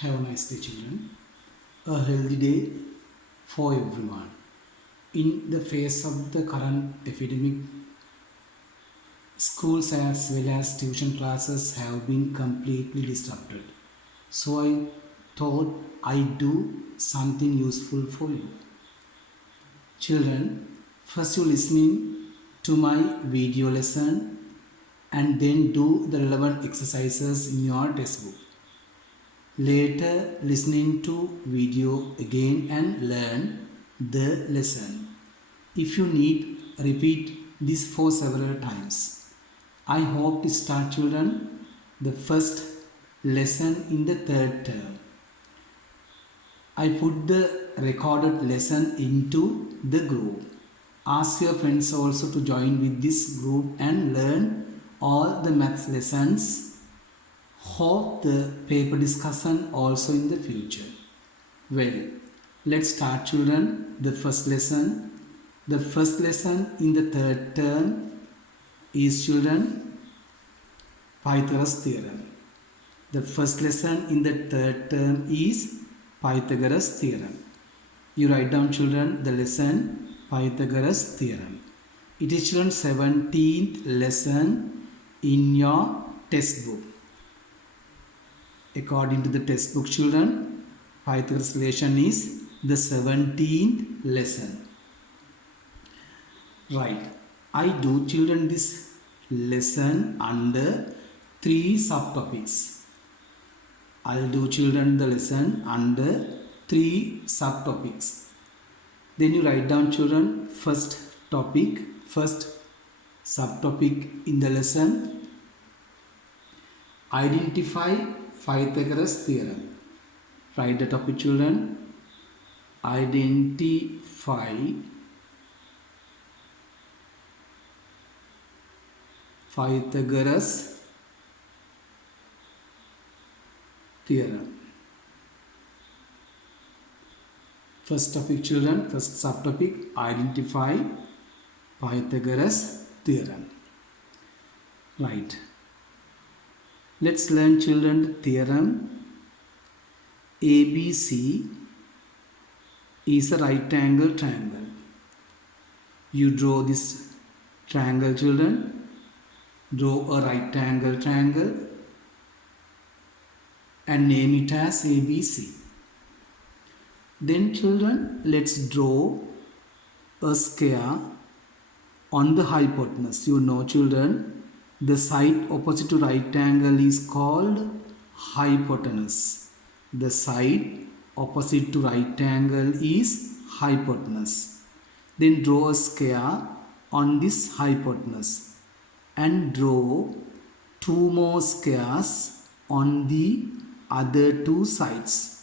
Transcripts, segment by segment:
Have a nice day, children. A healthy day for everyone. In the face of the current epidemic, schools as well as tuition classes have been completely disrupted. So I thought I'd do something useful for you. Children, first you listening to my video lesson and then do the relevant exercises in your textbook. Later, listening to video again and learn the lesson. If you need, repeat this for several times. I hope to start, children, the first lesson in the third term. I put the recorded lesson into the group. Ask your friends also to join with this group and learn all the maths lessons. Hope the paper discussion also in the future. Well, let's start, children, the first lesson. The first lesson in the third term is, children, Pythagoras Theorem. The first lesson in the third term is Pythagoras Theorem. You write down, children, the lesson Pythagoras Theorem. It is, children, 17th lesson in your textbook. According to the textbook, children, Pythagoras relation is the 17th lesson. Right. I do, children, this lesson under 3 subtopics. I'll do, children, the lesson under 3 subtopics. Then you write down, children, first topic, first subtopic in the lesson. Identify Pythagoras theorem. Write the topic, children. Identify Pythagoras theorem. First topic, children, first subtopic, identify Pythagoras theorem. Right. Let's learn, children, the theorem. ABC is a right angle triangle. You draw this triangle, children. Draw a right angle triangle and name it as ABC. Then, children, let's draw a square on the hypotenuse. You know, children, the side opposite to right angle is called hypotenuse. The side opposite to right angle is hypotenuse. Then draw a square on this hypotenuse and draw 2 more squares on the other 2 sides.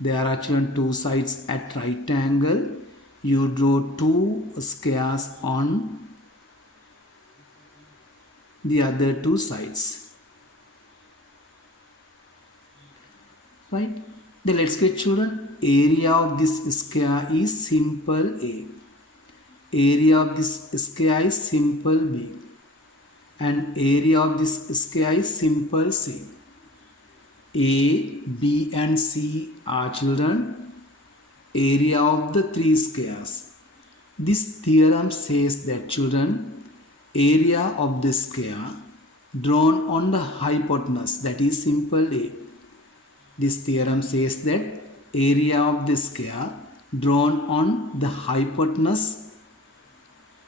There are, children, 2 sides at right angle. You draw 2 squares on the other 2 sides. Right? Then let's get, children, area of this square is simple A. Area of this square is simple B. And area of this square is simple C. A, B and C are, children, area of the 3 squares. This theorem says that, children, area of the square drawn on the hypotenuse, that is simple A. This theorem says that area of the square drawn on the hypotenuse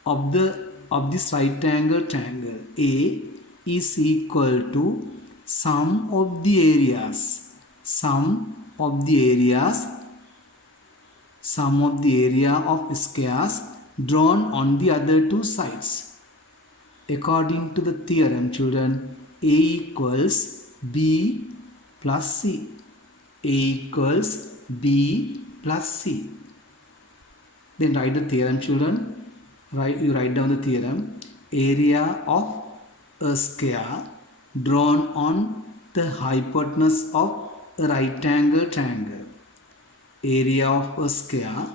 of this right angle triangle A is equal to sum of the areas of area of squares drawn on the other 2 sides. According to the theorem, children, A equals B plus C. A equals B plus C. Then write the theorem, children. You write down the theorem. Area of a square drawn on the hypotenuse of a right angle triangle. Area of a square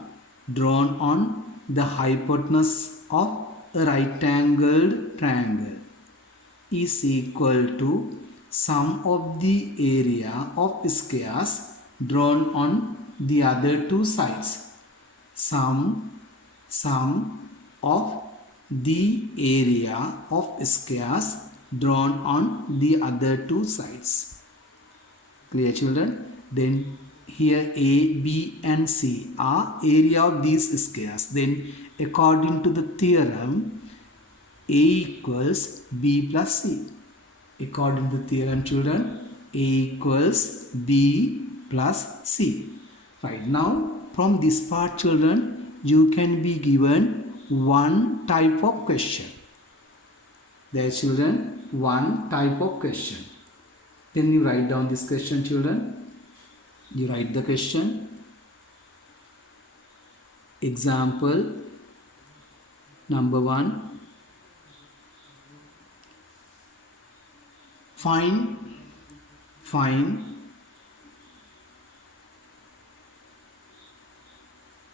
drawn on the hypotenuse of a right angled triangle is equal to sum of the area of squares drawn on the other two sides. Sum of the area of squares drawn on the other two sides. Clear, children? Then here A, B and C are area of these squares. Then according to the theorem, A equals B plus C. According to the theorem, children, A equals B plus C. Right, now from this part, children, you can be given one type of question. There, children, one type of question. Then you write down this question, children. You write the question. Example number 1. Find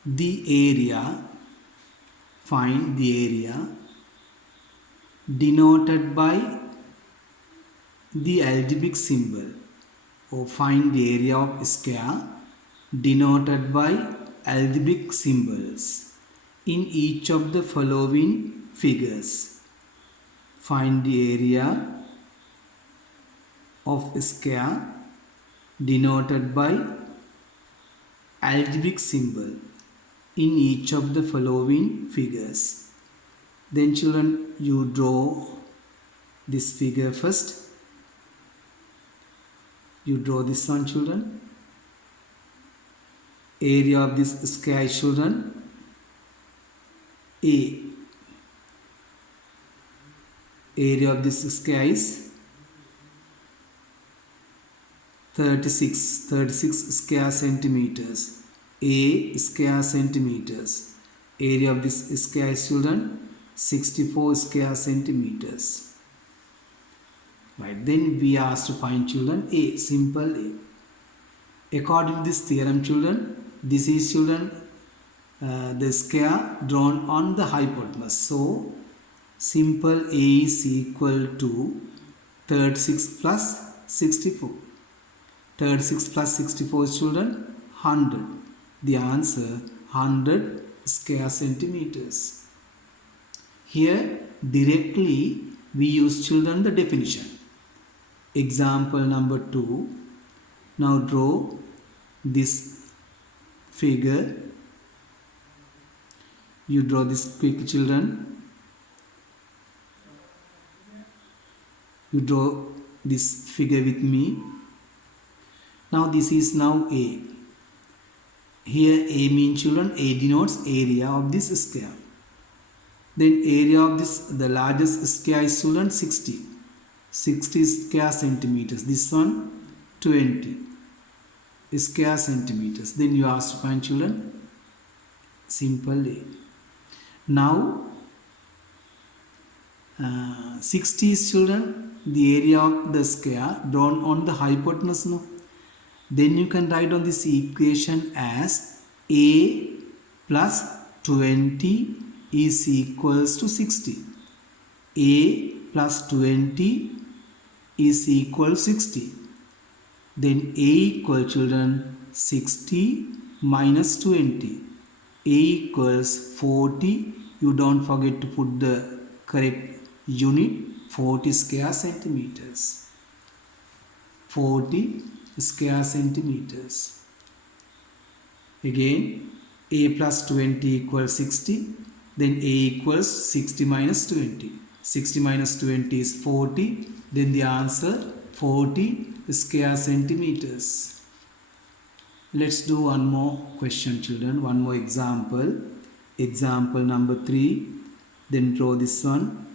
the area. Find the area denoted by the algebraic symbol, or find the area of square denoted by algebraic symbols in each of the following figures. Find the area of square denoted by algebraic symbol in each of the following figures. Then, children, you draw this figure first. You draw this one, children. Area of this square, children, A. Area of this square is 36 square centimeters. A square centimeters. Area of this square is, children, 64 square centimeters. Right, then we are asked to find, children, A, simple A. According to this theorem, children, this is, children, the square drawn on the hypotenuse. So, simple A is equal to 36 plus 64. 36 plus 64 is, children, 100. The answer, 100 square centimeters. Here, directly, we use, children, the definition. Example number 2. Now draw this figure. You draw this quick, children. You draw this figure with me. Now this is now A. Here A means, children, A denotes area of this square. Then area of this, the largest square is, children, 60 square centimeters. This one 20 square centimeters. Then you ask to find, children, simple A. Now 60 is, children, the area of the square drawn on the hypotenuse. No? Then you can write on this equation as A plus 20 is equals to 60. A plus 20 is equal to 60. Then A equal, children, 60 minus 20. A equals 40. You don't forget to put the correct unit, 40 square centimeters. 40 square centimeters. Again, A plus 20 equals 60. Then A equals 60 minus 20. 60 minus 20 is 40. Then the answer, 40 square centimeters. Let's do one more question, children. One more example. Example number 3. Then draw this one.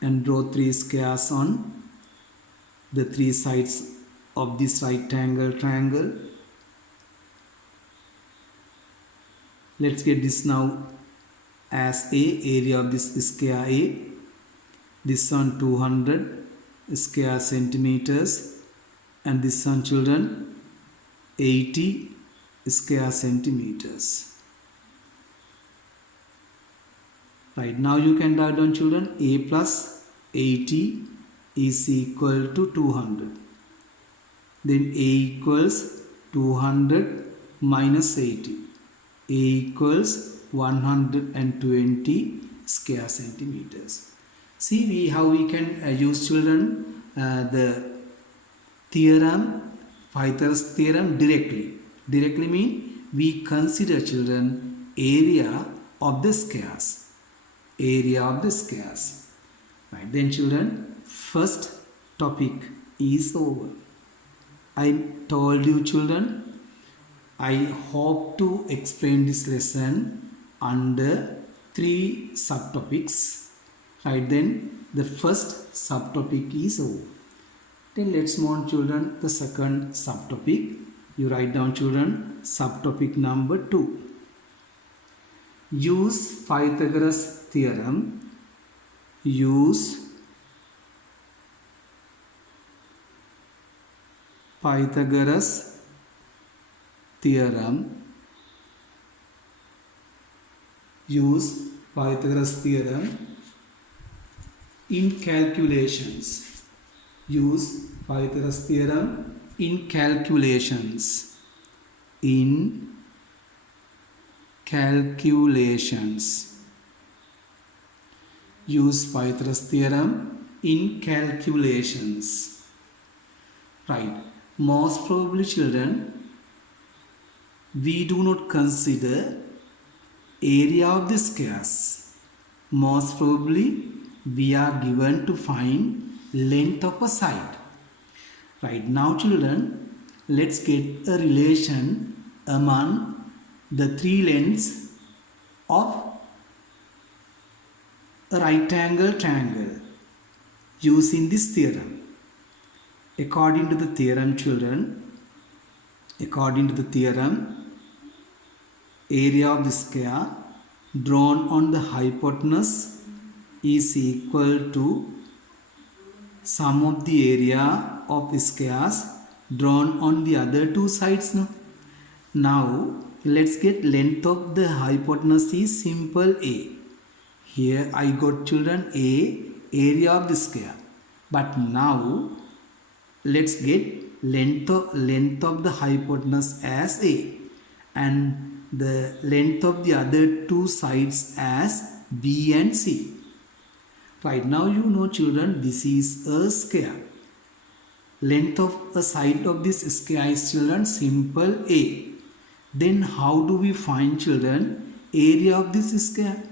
And draw 3 squares on the 3 sides of this right triangle. Let's get this now as A, area of this square A. This one 200 square centimeters, and this one, children, 80 square centimeters. Right, now you can write down, children, A plus 80 is equal to 200. Then A equals 200 minus 80. A equals 120 square centimeters. See how we can use, children, the theorem, Pythagoras theorem directly. Directly mean we consider, children, area of the squares. Area of the squares. Right. Then, children, first topic is over. I told you, children, I hope to explain this lesson under 3 subtopics. Right, then the first subtopic is over. Then let's move on, children, the second subtopic. You write down, children, subtopic number 2. Use Pythagoras theorem. Use Pythagoras theorem. Use Pythagoras theorem in calculations. Use Pythagoras theorem in calculations. In calculations. Use Pythagoras theorem in calculations. Right. Most probably, children, we do not consider area of the squares. Most probably, we are given to find length of a side. Right, now, children, let's get a relation among the 3 lengths of a right angle triangle using this theorem. According to the theorem, children, according to the theorem, area of the square drawn on the hypotenuse is equal to sum of the area of the squares drawn on the other 2 sides. Now let's get length of the hypotenuse is simple A. Here I got, children, A, area of the square. But now let's get length of the hypotenuse as A and the length of the other 2 sides as B and C. Right, now you know, children, this is a square. Length of a side of this square is, children, simple A. Then how do we find, children, area of this square?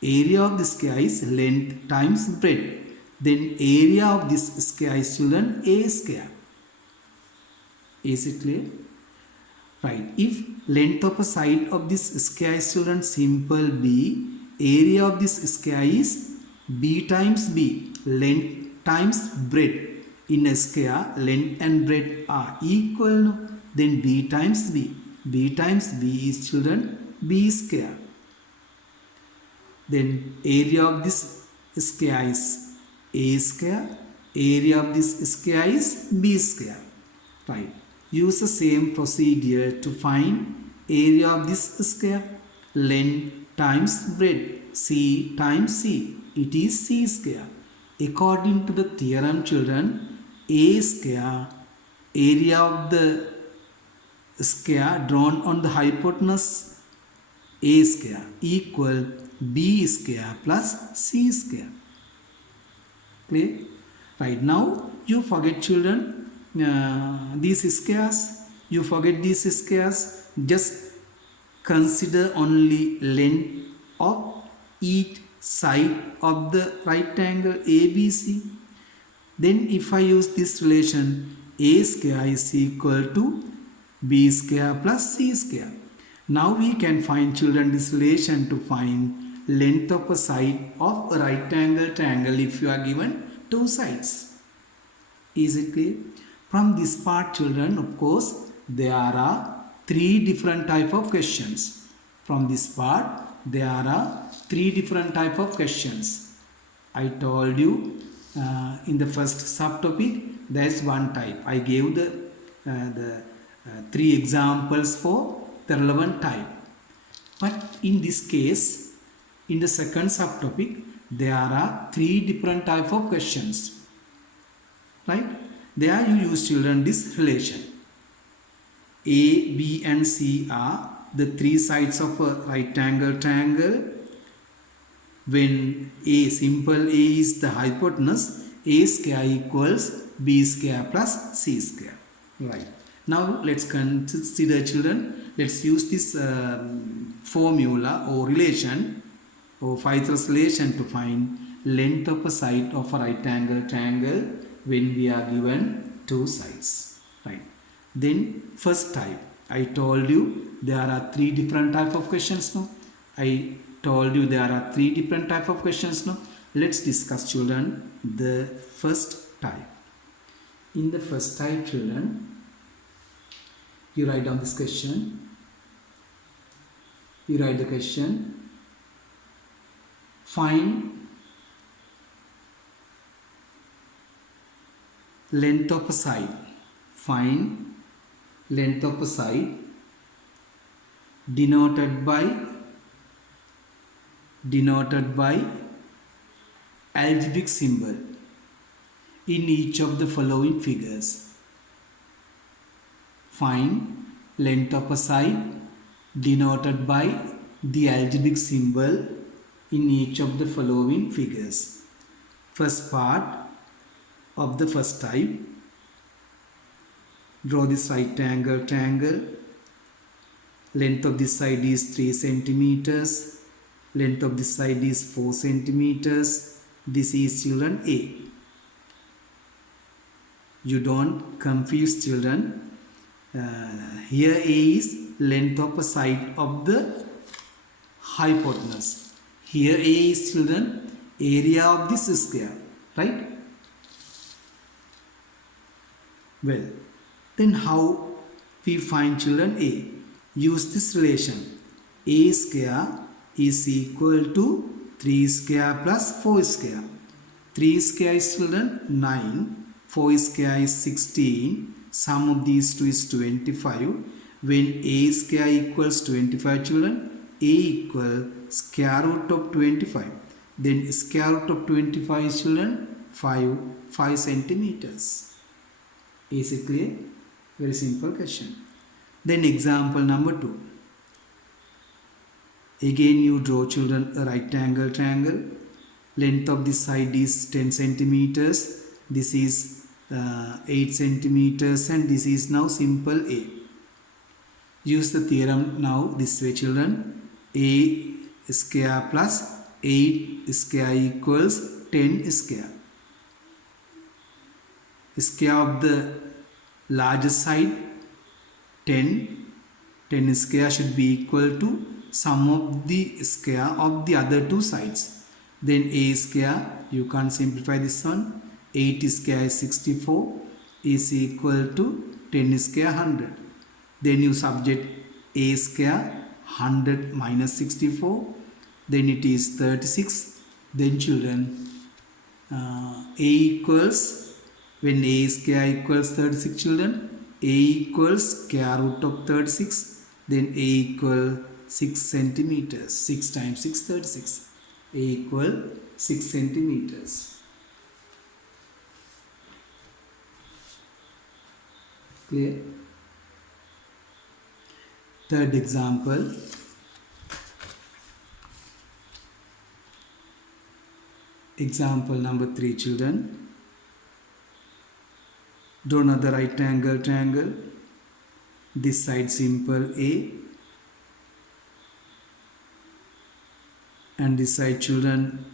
Area of the square is length times breadth. Then area of this square is, children, A square. Is it clear? Right. If length of a side of this square is, children, simple B, area of this square is B times B, length times breadth. In a square, length and breadth are equal. Then B times B. B times B is, children, B square. Then area of this square is A square. Area of this square is B square. Right. Use the same procedure to find area of this square. Length times breadth. C times C. It is C square. According to the theorem, children, A square, area of the square drawn on the hypotenuse A square equal B square plus C square. Clear? Right, now you forget, children, these squares. You forget these squares. Just consider only length of each side of the right angle ABC. Then if I use this relation, A square is equal to B square plus C square. Now we can find, children, this relation to find length of a side of a right angle triangle if you are given 2 sides. Is it clear? From this part, children, of course, there are 3 different type of questions. From this part, there are 3 different type of questions. I told you in the first subtopic, there is 1 type. I gave the 3 examples for the relevant type. But in this case, in the second subtopic, there are three different type of questions, right? There you use children this relation. A, B and C are the three sides of a right angle triangle. When A, simple A is the hypotenuse, A square equals B square plus C square. Right. Now let's consider children. Let's use this formula or relation or Pythagoras relation to find length of a side of a right angle triangle when we are given two sides. Right. Then first type, I told you there are three different type of questions now. I told you there are three different type of questions now. Let's discuss children the first type. In the first type children, you write down this question. You write the question. Find length of a side. Find length of a side denoted by algebraic symbol in each of the following figures. Find length of a side denoted by the algebraic symbol in each of the following figures. First part of the first type. Draw this right angle triangle. Length of this side is 3 centimeters. Length of this side is 4 centimeters. This is children A. You don't confuse children. Here A is length of a side of the hypotenuse. Here A is children area of this square, right? Well, then how we find children A? Use this relation. A square is equal to 3 square plus 4 square. 3 square is children 9. 4 square is 16. Sum of these two is 25. When A square equals 25 children, A equal square root of 25. Then square root of 25 is children 5 centimeters. Is it clear? Very simple question. Then example number 2. Again you draw children a right angle triangle. Length of this side is 10 centimeters. This is 8 centimeters and this is now simple A. Use the theorem now this way children. A square plus 8 square equals 10 square. Square of the largest side 10 square should be equal to sum of the square of the other two sides. Then A square, you can't simplify this one. 8 square is 64 is equal to 10 square 100. Then you subject A square 100 minus 64. Then it is 36. Then children A equals, when A square equals 36 children, A equals square root of 36. Then A equal 6 centimeters. 6 times 6, 36. A equal 6 centimeters. Clear? Third example. Example number 3 children. Draw another right angle triangle. This side simple A. And this side children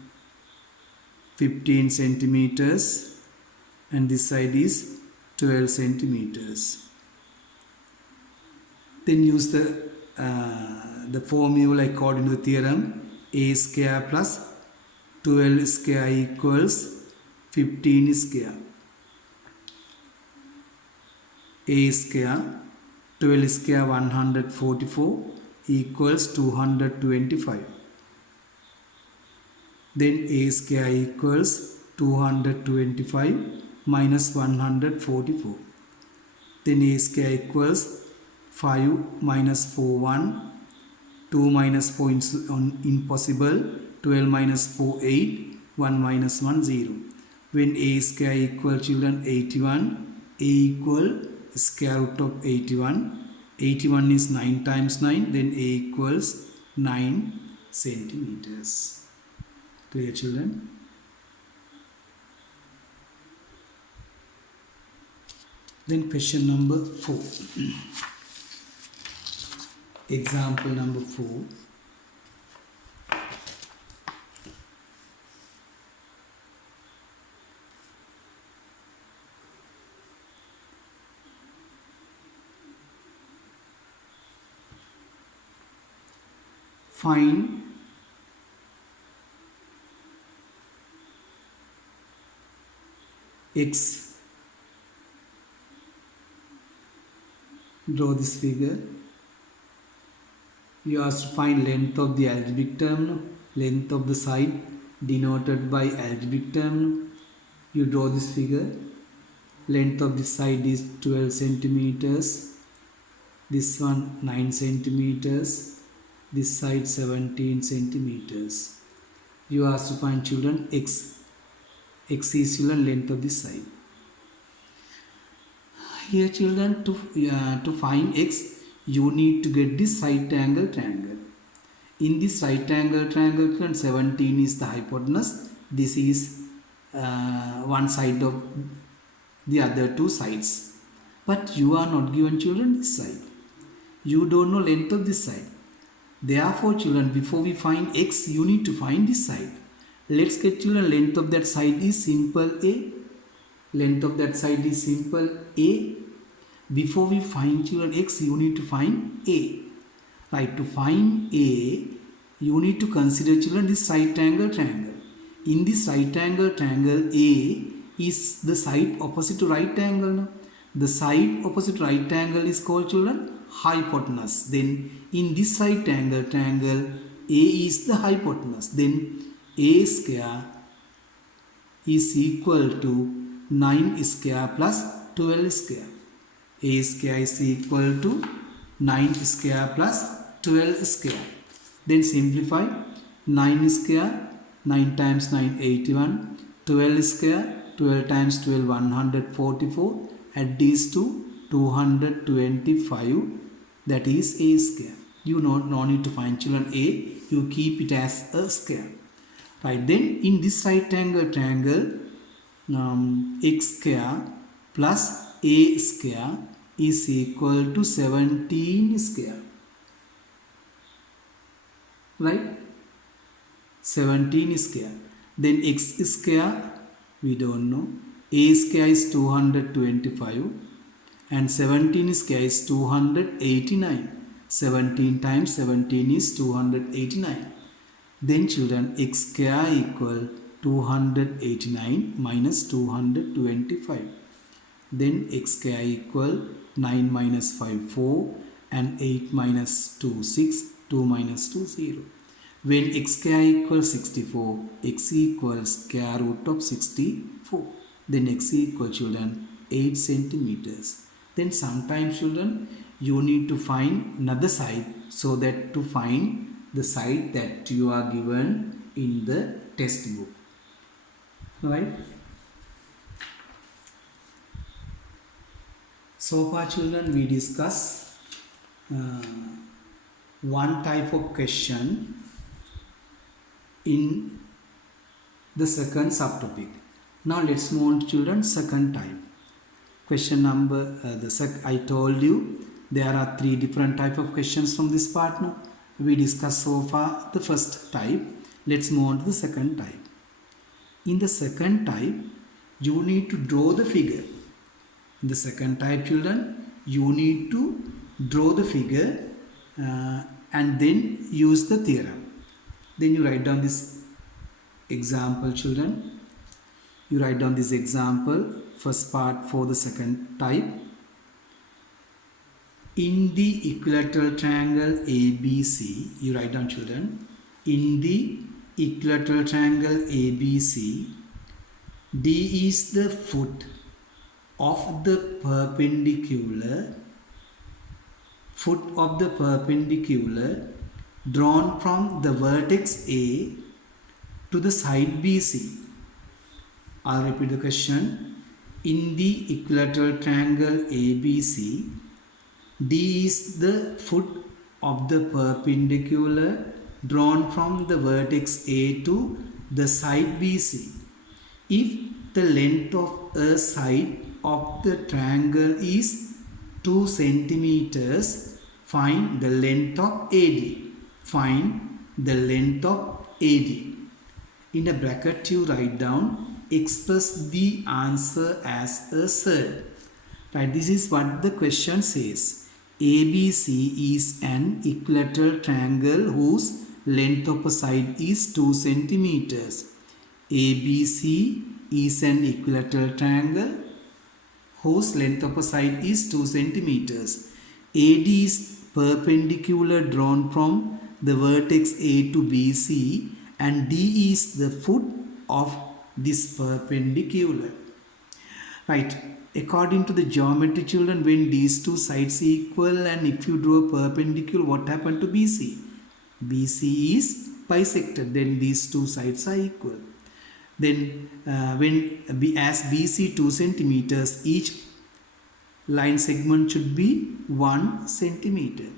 15 centimeters. And this side is 12 centimeters. Then use the formula according to the theorem. A square plus 12 square equals 15 square. A square 12 square 144 equals 225. Then A square equals 225 minus 144. Then A square equals 5 minus 4 1. 2 minus 4 is impossible. 12 minus 4, 8. 1 minus 1, 0. When a square equal children 81, a equal square root of 81. 81 is 9 times 9, then a equals 9 centimeters. Clear children? Then question number 4. Example number 4. Find x. Draw this figure. You have to find length of the algebraic term, length of the side denoted by algebraic term. You draw this figure. Length of this side is 12 centimeters. This one 9 centimeters. This side 17 centimeters. You have to find children x. X is children length of this side. Here children, to find x, you need to get this right angle triangle. In this right angle triangle, 17 is the hypotenuse. This is one side of the other two sides. But you are not given children this side. You don't know length of this side. Therefore children, before we find x, you need to find this side. Let's get children, length of that side is simple a. Length of that side is simple a. Before we find children x, you need to find a. Right, to find a, you need to consider children this right angle triangle. In this right angle triangle, a is the side opposite to right angle. No? The side opposite right angle is called children hypotenuse. Then in this right angle triangle, a is the hypotenuse. Then a square is equal to 9 square plus 12 square. A square is equal to 9 square plus 12 square. Then simplify. 9 square, 9 times 9, 81. 12 square, 12 times 12, 144. Add these two, 225. That is a square. You no need to find children a. You keep it as a square. Right, then in this right angle triangle, x square plus a square is equal to 17 square. Right? 17 square. Then x square, we don't know. A square is 225 and 17 square is 289. 17 times 17 is 289. Then children, x square equal 289 minus 225. Then x square equal 9 minus 5, 4 and 8 minus 2, 6, 2 minus 2, 0. When x square equals 64, x equals square root of 64. Then x equal children 8 centimeters. Then sometimes children, you need to find another side so that to find the side that you are given in the textbook. Right? So far children, we discuss one type of question in the second subtopic. Now let's move on to children second type. Question number, I told you there are 3 different type of questions from this part now. We discussed so far the first type. Let's move on to the second type. In the second type, you need to draw the figure. In the second type children, you need to draw the figure and then use the theorem. Then you write down this example children. You write down this example, first part for the second type. In the equilateral triangle ABC, you write down children, in the equilateral triangle ABC, D is the foot of the perpendicular drawn from the vertex A to the side BC. I'll repeat the question. In the equilateral triangle ABC, D is the foot of the perpendicular drawn from the vertex A to the side BC. If the length of a side of the triangle is 2 centimeters, find the length of AD. Find the length of AD. In a bracket you write down, express the answer as a third. Right, this is what the question says. ABC is an equilateral triangle whose length of a side is 2 centimeters. ABC is an equilateral triangle whose length of a side is 2 centimeters. AD is perpendicular drawn from the vertex A to BC, and D is the foot of this perpendicular. Right, according to the geometry, children, when these two sides equal and if you draw a perpendicular, what happened to BC? BC is bisected, then these two sides are equal. Then as BC 2 centimeters, each line segment should be 1 centimeter.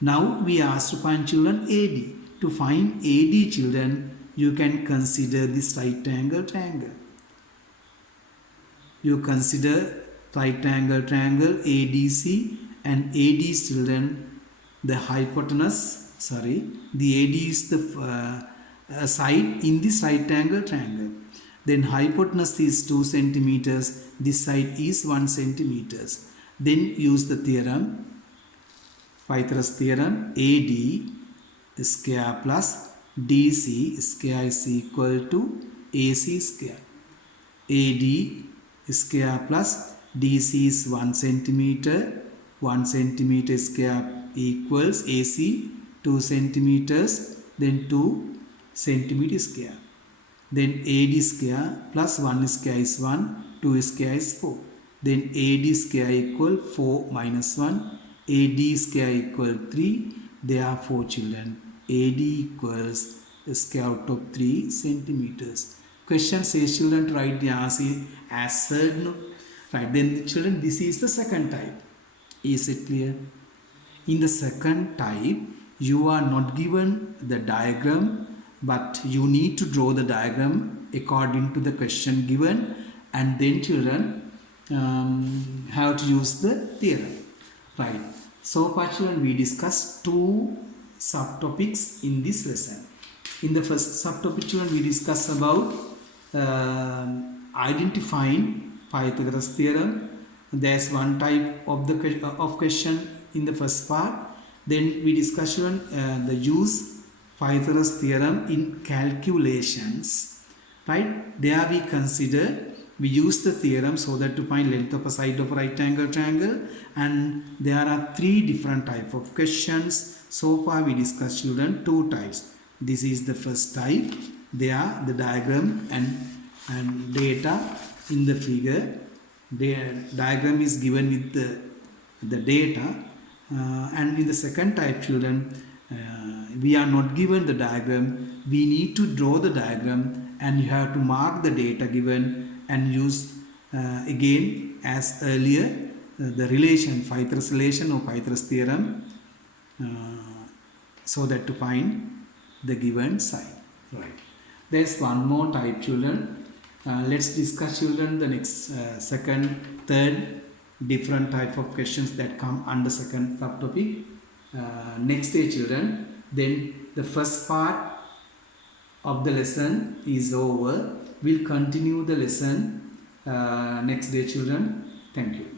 Now we ask to find, children, AD. To find AD, children, you can consider this right angle triangle. You consider right angle triangle ADC, and AD is, children, the hypotenuse, the AD is the side in this right angle triangle. Then hypotenuse is 2 centimeters, this side is 1 centimeters. Then use the theorem, Pythagoras Theorem, AD square plus DC square is equal to AC square. AD square plus DC is 1 centimeter. 1 centimeter square equals AC 2 centimeters. Then 2 centimeter square. Then AD square plus 1 square is 1. 2 square is 4. Then AD square equal 4 minus 1. AD square equal 3. Therefore, children, AD equals the square root of 3 centimeters. Question says, children, to write the answer as third. No? Right, then, children, this is the second type. Is it clear? In the second type, you are not given the diagram, but you need to draw the diagram according to the question given, and then, children, have to use the theorem. Right. So far, children, we discussed two subtopics in this lesson. In the first subtopic, children, we discussed about identifying Pythagoras theorem. There's one type of the question in the first part. Then we discussed, children, the use Pythagoras theorem in calculations. Right? There we use the theorem so that to find length of a side of a right angle triangle, and there are three different type of questions. So far we discussed, children, two types. This is the first type. There the diagram and data in the figure. The diagram is given with the data, and in the second type, children, we are not given the diagram. We need to draw the diagram, and you have to mark the data given and use again as earlier the relation, Pythagoras relation or Pythagoras theorem, so that to find the given side. Right. There's one more type, children. Let's discuss, children, the next second, third different type of questions that come under second subtopic next day, children. Then the first part of the lesson is over. We'll continue the lesson next day, children. Thank you.